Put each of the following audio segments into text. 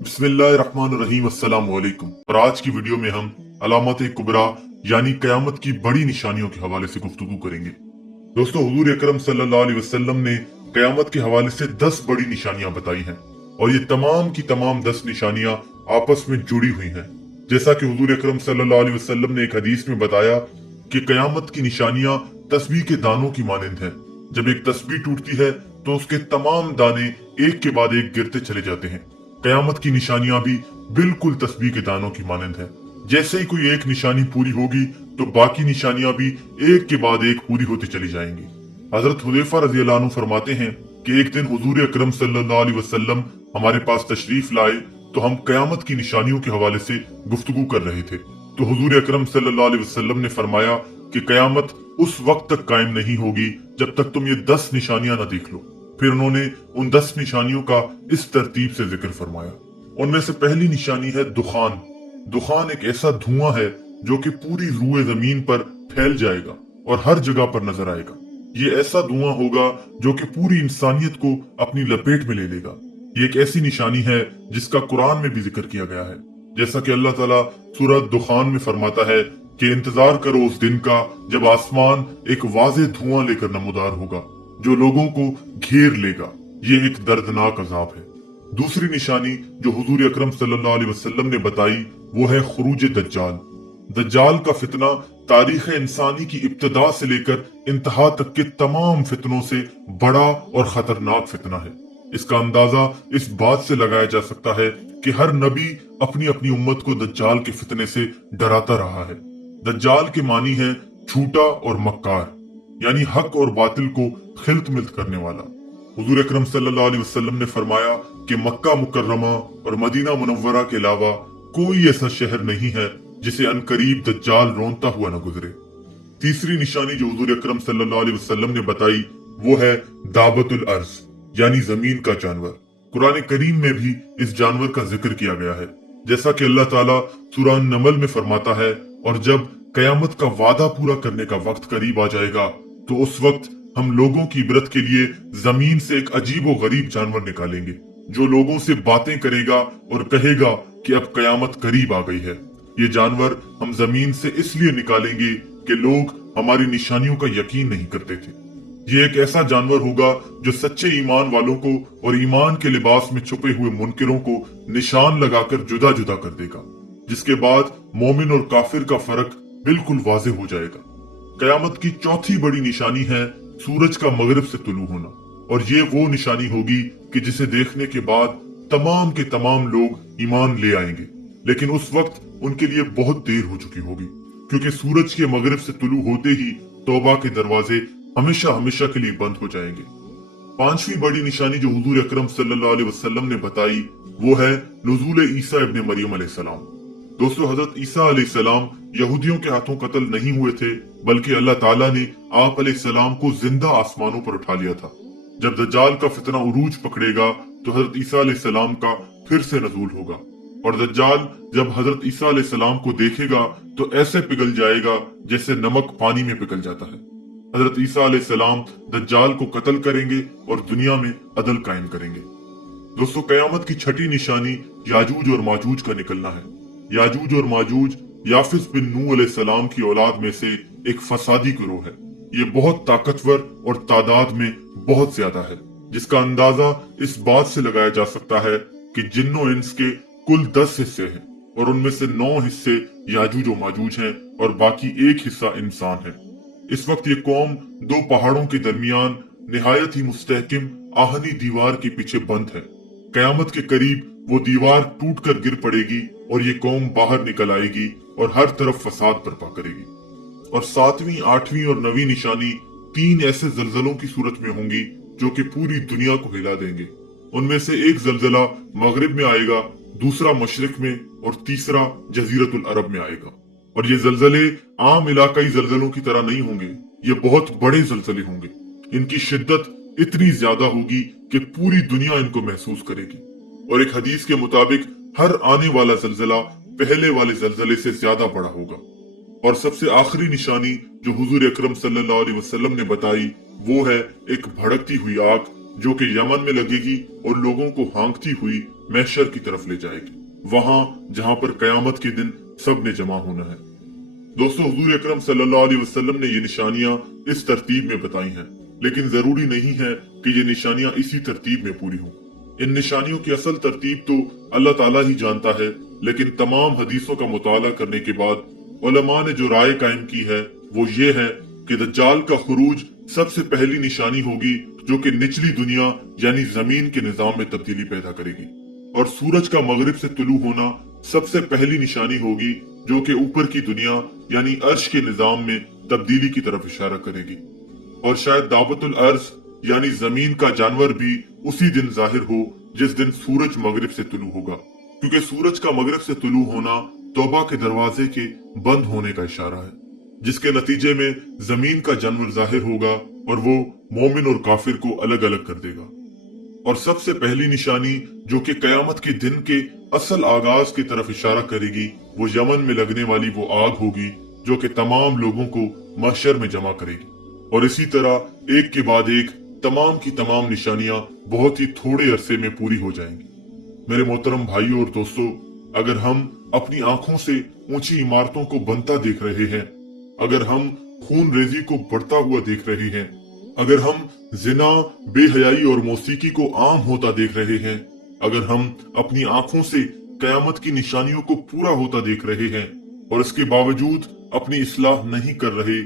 बिस्मिल्लाहिर्रहमानिर्रहीम अस्सलाम वालेकुम। और आज की वीडियो में हम अलामत कुबरा यानी कयामत की बड़ी निशानियों के हवाले से गुफ्तगू करेंगे। दोस्तों, हुजूर अकरम सल्लल्लाहु अलैहि वसल्लम ने कयामत के हवाले से 10 बड़ी निशानियां बताई हैं और ये तमाम की तमाम 10 निशानियां आपस में जुड़ी हुई हैं। जैसा कि हुजूर अकरम सल्लल्लाहु अलैहि वसल्लम ने एक हदीस में बताया कि कयामत की निशानियां तस्बीह के दानों की मानिंद हैं। जब एक तस्बीह टूटती है तो उसके तमाम दाने एक के बाद एक गिरते चले जाते हैं। कयामत की निशानियां भी बिल्कुल तस्बीह के दानों की मानिंद है। जैसे ही कोई एक निशानी पूरी होगी तो बाकी निशानियां भी एक के बाद एक पूरी होती चली जाएंगी। हजरत हुदैफा रजी अल्लाह अन्हु फरमाते हैं कि एक दिन हुजूर अकरम सल्लल्लाहु अलैहि वसल्लम हमारे पास तशरीफ लाए तो हम कयामत की निशानियों के हवाले से गुफ्तगू कर रहे थे। तो हुजूर अकरम सल्लल्लाहु अलैहि वसल्लम ने फरमाया कि कयामत उस वक्त तक कायम नहीं होगी जब तक तुम ये 10 निशानियां न देख लो। फिर उन्होंने उन 10 निशानियों का इस तरतीब से जिक्र फरमाया। उनमें से पहली निशानी है दुखान। दुखान एक ऐसा धुआं है जो कि पूरी रूए जमीन पर फैल जाएगा और हर जगह पर नजर आएगा। ये ऐसा धुआं होगा जो कि पूरी इंसानियत को अपनी लपेट में ले लेगा। ये एक ऐसी निशानी है जिसका कुरान में भी जिक्र किया गया है। जैसा कि अल्लाह ताला सूरह दुखान में फरमाता है कि इंतजार करो उस दिन का जब आसमान एक वाज़ेह धुआं लेकर नमूदार होगा जो लोगों को घेर लेगा। ये एक दर्दनाक अजाब है। दूसरी निशानी जो हुजूर अकरम सल्लल्लाहु अलैहि वसल्लम ने बताई वो है खुरूज दज्जाल। दज्जाल का फितना तारीख इंसानी की इब्तदा से लेकर इंतहा तक के तमाम फितनों से बड़ा और खतरनाक फितना है। इसका अंदाजा इस बात से लगाया जा सकता है कि हर नबी अपनी अपनी उम्मत को दज्जाल के फितने से डराता रहा है। दज्जाल के मानी है झूठा और मक्कार, यानी हक और बातिल को खिल्त मिल्त करने वाला। हुजूर अकरम सल्लल्लाहु अलैहि वसल्लम ने फरमाया कि मक्का मुकर्रमा और मदीना मुनव्वरा के अलावा कोई ऐसा शहर नहीं है जिसे अनकरीब दज्जाल रोनता हुआ न गुजरे। तीसरी निशानी जो हुजूर अकरम सल्लल्लाहु अलैहि वसल्लम ने बताई वो है दाबतुल अर्ज, यानी जमीन का जानवर। कुरान करीम में भी इस जानवर का जिक्र किया गया है। जैसा कि अल्लाह ताला सूरह नमल में फरमाता है, और जब कयामत का वादा पूरा करने का वक्त करीब आ जाएगा तो उस वक्त हम लोगों की इबरत के लिए जमीन से एक अजीब व गरीब जानवर निकालेंगे जो लोगों से बातें करेगा और कहेगा कि अब कयामत करीब आ गई है। ये जानवर हम जमीन से इसलिए निकालेंगे कि लोग हमारी निशानियों का यकीन नहीं करते थे। ये एक ऐसा जानवर होगा जो सच्चे ईमान वालों को और ईमान के लिबास में छुपे हुए मुनकिरों को निशान लगाकर जुदा जुदा कर देगा, जिसके बाद मोमिन और काफिर का फर्क बिल्कुल वाज़ेह हो जाएगा। कयामत की चौथी बड़ी निशानी है सूरज का मगरिब से तुलू होना, और ये वो निशानी होगी कि जिसे देखने के बाद तमाम के तमाम लोग ईमान ले आएंगे, लेकिन उस वक्त उनके लिए बहुत देर हो चुकी होगी, क्योंकि सूरज के मगरिब से तुलू होते ही तौबा के दरवाजे हमेशा हमेशा के लिए बंद हो जाएंगे। पांचवी बड़ी निशानी जो हुजूर अकरम सल्लल्लाहु अलैहि वसल्लम ने बताई वो है नुज़ूल ईसा इब्ने मरियम अलैहिस्सलाम। दोस्तों, हजरत ईसा अलैहिस्सलाम यहूदियों के हाथों कत्ल नहीं हुए थे, बल्कि अल्लाह ताला ने आप अलैहिस्सलाम को जिंदा आसमानों पर उठा लिया था। जब दज्जाल का फितना उरूज पकड़ेगा तो हजरत ईसा अलैहिस्सलाम का फिर से नजूल होगा, और दज्जाल जब हजरत ईसा अलैहिस्सलाम को देखेगा तो ऐसे पिघल जाएगा जैसे नमक पानी में पिघल जाता है। हजरत ईसा अलैहिस्सलाम दज्जाल को कत्ल करेंगे और दुनिया में अदल कायम करेंगे। दोस्तों, कयामत की छठी निशानी याजूज और माजूज का निकलना है। याजूज और माजूज याफिस बिन नूह अलैहिस्सलाम की औलाद में से एक फसादी गिरोह है। ये बहुत ताकतवर और तादाद में बहुत ज्यादा है, जिसका अंदाजा इस बात से लगाया जा सकता है कि जिन्नो इंस के कुल 10 हिस्से हैं और उनमें से 9 हिस्से याजूज और माजूज हैं और बाकी एक हिस्सा इंसान है। इस वक्त ये कौम 2 पहाड़ों के दरमियान निहायत ही मुस्तहकिम आहनी दीवार के पीछे बंद है। कयामत के करीब वो दीवार टूटकर गिर पड़ेगी और ये कौम बाहर निकल आएगी और हर तरफ फसाद बर्पा करेगी। और 7वीं, 8वीं और 9वीं निशानी 3 ऐसे जल्जलों की सूरत में होंगी जो कि पूरी दुनिया को हिला देंगे। उनमें से एक जल्जला मगरिब में आएगा, दूसरा मशरिक में और तीसरा जजीरतुल अरब में आएगा। और ये जल्जले आम इलाकाई जल्जलों की तरह नहीं होंगे, ये बहुत बड़े जल्जले होंगे। इनकी शिद्दत इतनी ज्यादा होगी कि पूरी दुनिया इनको महसूस करेगी। और एक हदीस के मुताबिक हर आने वाला जल्जला पहले वाले जल्जले से ज्यादा बड़ा होगा। और सबसे आखिरी निशानी जो हुजूर अकरम सल्लल्लाहु अलैहि वसल्लम ने बताई वो है एक भड़कती हुई आग जो कि यमन में लगेगी और लोगों को हाँकती हुई महशर की तरफ ले जाएगी, वहां जहां पर कयामत के दिन सब ने जमा होना है। दोस्तों, हुजूर अकरम सल्लल्लाहु अलैहि वसल्लम ने ये निशानियां इस तरतीब में बताई हैं, लेकिन जरूरी नहीं है कि ये निशानियां इसी तरतीब में पूरी हों। इन निशानियों की असल तरतीब तो अल्लाह ताला ही जानता है, लेकिन तमाम हदीसों का मुताला करने के बाद उलमा ने जो राय कायम की है वो ये है कि दज्जाल का खुरूज सबसे पहली निशानी होगी, जो कि निचली दुनिया यानी जमीन के निजाम में तब्दीली पैदा करेगी, और सूरज का मगरिब से तुलू होना सबसे पहली निशानी होगी, जो कि ऊपर की दुनिया यानी अर्श के निजाम में तब्दीली की तरफ इशारा करेगी। और शायद दावतुल अर्ज यानी जमीन का जानवर भी उसी दिन जाहिर हो जिस दिन सूरज मगरिब से तुलू होगा, क्योंकि सूरज का मगरिब से तुलू होना तौबा के दरवाजे के बंद होने का इशारा है, जिसके नतीजे में जमीन का जानवर जाहिर होगा और वो मोमिन और काफिर को अलग अलग कर देगा। और सबसे पहली निशानी जो कि कयामत के दिन के असल आगाज की तरफ इशारा करेगी, वो यमन में लगने वाली वो आग होगी जो कि तमाम लोगों को महशर में जमा करेगी। और इसी तरह एक के बाद एक तमाम की तमाम निशानियां बहुत ही थोड़े अरसे में पूरी हो जाएंगी। मेरे मोहतरम भाइयों और दोस्तों, अगर हम अपनी आंखों से ऊंची इमारतों को बनता देख रहे हैं, अगर हम खून रेजी को बढ़ता हुआ देख रहे हैं, अगर हम जिना, बेहयाई और मौसीकी को आम होता देख रहे हैं, अगर हम अपनी आंखों से कयामत की निशानियों को पूरा होता देख रहे हैं और इसके बावजूद अपनी इस्लाह नहीं कर रहे,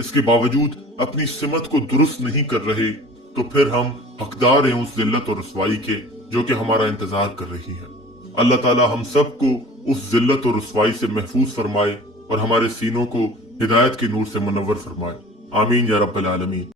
इसके बावजूद अपनी सिमत को दुरुस्त नहीं कर रहे, तो फिर हम हकदार हैं उस जिल्लत और रुसवाई के जो कि हमारा इंतजार कर रही है। अल्लाह ताला हम सबको उस जिल्लत और रुसवाई से महफूज फरमाए और हमारे सीनों को हिदायत के नूर से मुनव्वर फरमाए। आमीन या रब्बल आलमीन।